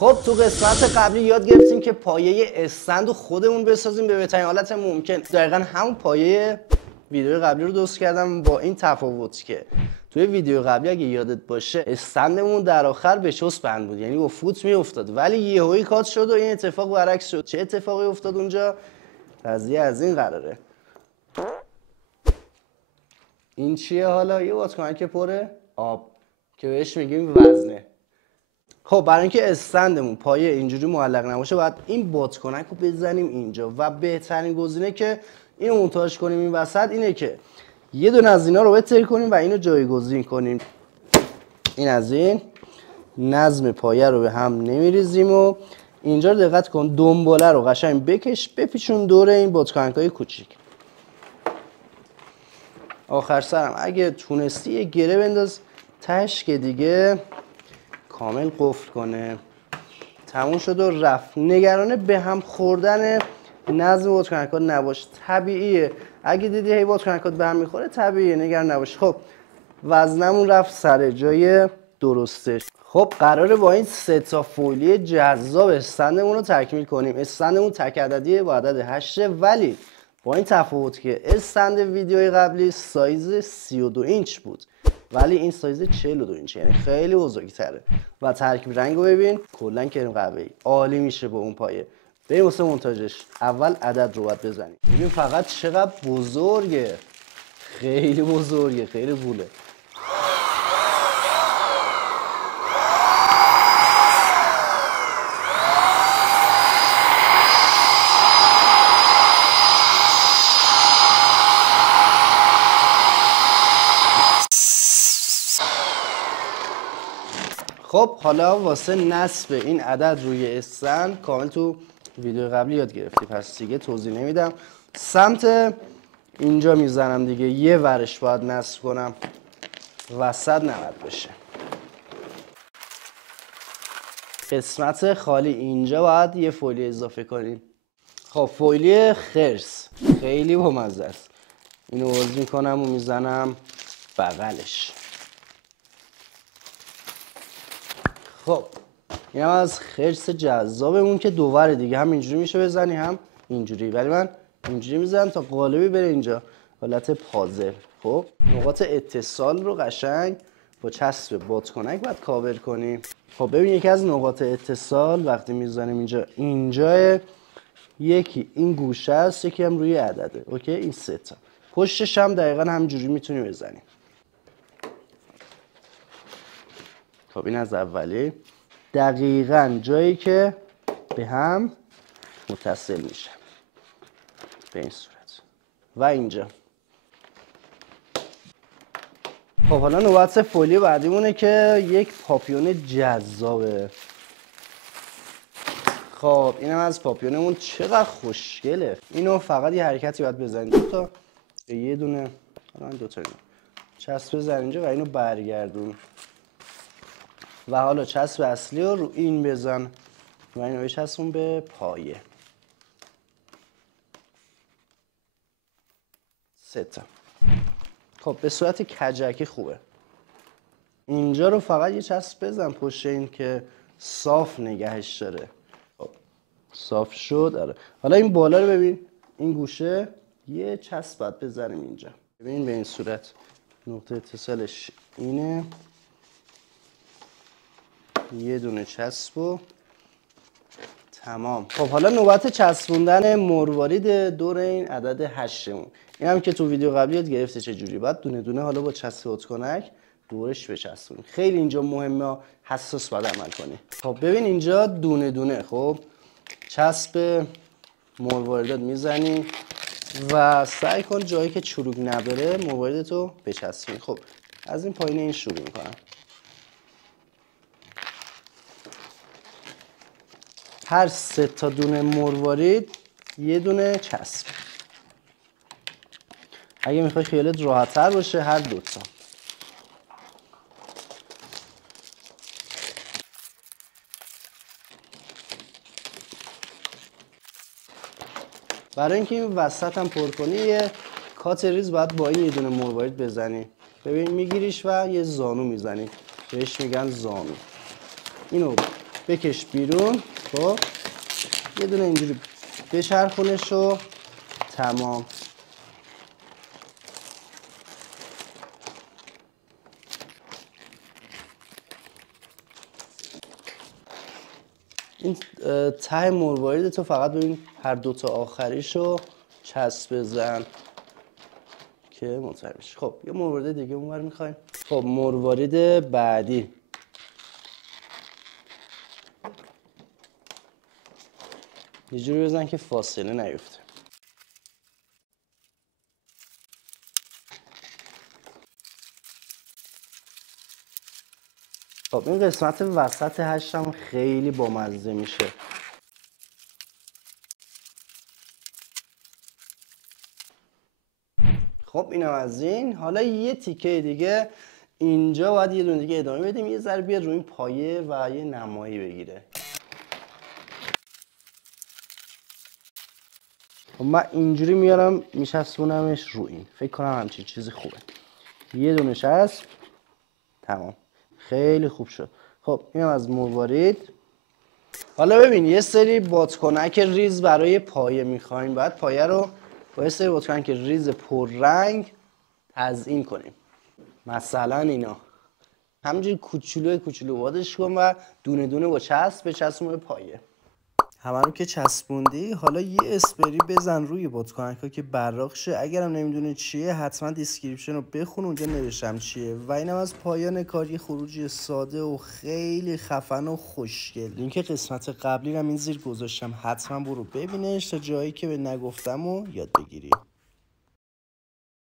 خب تو قسمت قبلی یاد گرفتیم که پایه استند رو خودمون بسازیم به بهترین حالت ممکن. دقیقا همون پایه ویدیو قبلی رو درست کردم با این تفاوت که توی ویدیو قبلی اگه یادت باشه استندمون در آخر به چست بند بود، یعنی با فوت میافتاد، ولی یهویی کات شد و این اتفاق برعکس شد. چه اتفاقی افتاد اونجا؟ قضیه از این قراره. این چیه حالا؟ یه بادکنک پره آب که بهش میگیم وزنه. خب برای اینکه استندمون پایه اینجوری معلق نباشه باید این بادکنک رو بزنیم اینجا و بهترین گزینه که اینو مونتاژ کنیم این وسط اینه که یه دونه از اینا رو بتر کنیم و اینو جایگزین کنیم. این از این نظم پایه رو به هم نمیریزیم و اینجا رو دقت کن دنباله رو قشنگ بکش بپیچون دور این بادکنک‌های کوچیک. آخر سرم اگه تونستی یه گره بنداز تهش که دیگه کامل قفل کنه. تموم شد و رفت. نگران به هم خوردن نظم بادکنکات نباش، طبیعیه. اگه دیدی هی بادکنکات به هم میخوره طبیعیه، نگران نباش. خب وزنمون رفت سر جای درستش. خب قراره با این 3 تا فویلی جذاب استندمون رو تکمیل کنیم. استندمون تک عددیه با عدد 8 ولی با این تفاوت که استند ویدیوی قبلی سایز 32 اینچ بود ولی این سایز 42 اینچ، یعنی خیلی بزرگتره. و ترکیب رنگو ببین، کلا کریم قهوه‌ای عالی میشه با اون پایه. بریم واسه مونتاژش. اول عدد رو باید بزنیم. ببین فقط چقدر بزرگه، خیلی بزرگه، خیلی بوله. خب حالا واسه نصب این عدد روی استند کامل تو ویدیو قبلی یاد گرفتی، پس دیگه توضیح نمیدم. سمت اینجا میزنم دیگه، یه ورش باید نصب کنم، وسط نباید بشه. قسمت خالی اینجا باید یه فویلی اضافه کنیم. خب فویلی خرس خیلی بامزه است. اینو باز میکنم و میزنم بغلش. خب این هم از خرس جذابمون که دوور دیگه هم اینجوری میشه بزنی هم اینجوری، ولی من اینجوری میزنم تا قالبی بره اینجا حالت پازل. خب نقاط اتصال رو قشنگ با چسب بادکنک باید کاور کنیم. خب ببین یکی از نقاط اتصال وقتی میزنیم اینجا یکی این گوشه است، یکی هم روی عدده. اوکی این 3 تا. پشتش هم دقیقاً همینجوری میتونیم بزنیم. خب این از اولی دقیقاً جایی که به هم متصل میشه به این صورت. و اینجا. خب حالا نوبت فویلی بعدیمونه که یک پاپیون جذابه. خب اینم از پاپیونمون، چقدر خوشگله. اینو فقط یه حرکتی باید بزنید، دو تا یه دونه، حالا دو تا چسب بزن اینجا و اینو برگردون و حالا چسب اصلی رو این بزن و اینو بچسبون به پایه. 3 تا. خب به صورت کجکی خوبه. اینجا رو فقط یه چسب بزن پشت این که صاف نگهش داره. خب صاف شد. آره حالا این بالا رو ببین، این گوشه یه چسب باید بزنیم اینجا. ببین به این صورت نقطه اتصالش اینه. یه دونه چسب و تمام. خب حالا نوبت چسبوندن مروارید دور این عدد 8مون. این هم که تو ویدیو قبلی یاد گرفته چه جوری باید دونه دونه حالا با چسب بادکنک دورش بچسبونیم. خیلی اینجا مهمه، حساس باید عمل کنی. خب ببین اینجا دونه دونه خب چسب مرواریدات میزنی و سعی کن جایی که چروک نبره مرواریدتو بچسبونی. خب از این پایین این شروع میکنم. هر 3 تا دونه مروارید یه دونه چسب. اگه میخوای خیالت راحت‌تر باشه هر 2 تا. برای اینکه این وسط هم پر کنی یه کات ریز باید با این یه دونه مروارید بزنی. ببین میگیریش و یه زانو میزنی، بهش میگن زانو. اینو بکش بیرون. خب یه دونه اینجوری بچرخونش و تمام. این ته مروارید تو فقط ببین هر دوتا آخریشو چسب بزن که مطمئن بشی. خب یه مروارید دیگه اونور میخوایم. خب مروارید بعدی یه جوری بزن که فاصله نیفته. خب این قسمت وسط هشتم خیلی بامزه میشه. خب اینم از این. حالا یه تیکه دیگه اینجا باید یه دونه دیگه ادامه بدیم، یه ذره بیاد روی این پایه و یه نمایی بگیره. خب من اینجوری میارم میچسبونمش رو این. فکر کنم همچین چیزی خوبه. یه دونه چسب. تمام. خیلی خوب شد. خب اینم از مروارید. حالا ببین یه سری بادکنک ریز برای پایه میخوایم. باید پایه رو با یه سری بادکنک ریز پررنگ تزیین کنیم. مثلا اینا همینجوری کوچولو کوچولو وادش کن و دونه دونه با چسب بچسبون به پایه. همه رو که چسبوندی حالا یه اسپری بزن روی بادکنک‌ها که براق شه. اگرم نمیدونه چیه حتما دیسکریپشن رو بخون، اونجا نوشتم چیه. و اینم از پایان کاری خروجی ساده و خیلی خفن و خوشگل. لینک قسمت قبلی رو این زیر گذاشتم، حتما برو ببینش تا جایی که به نگفتم و یاد بگیری.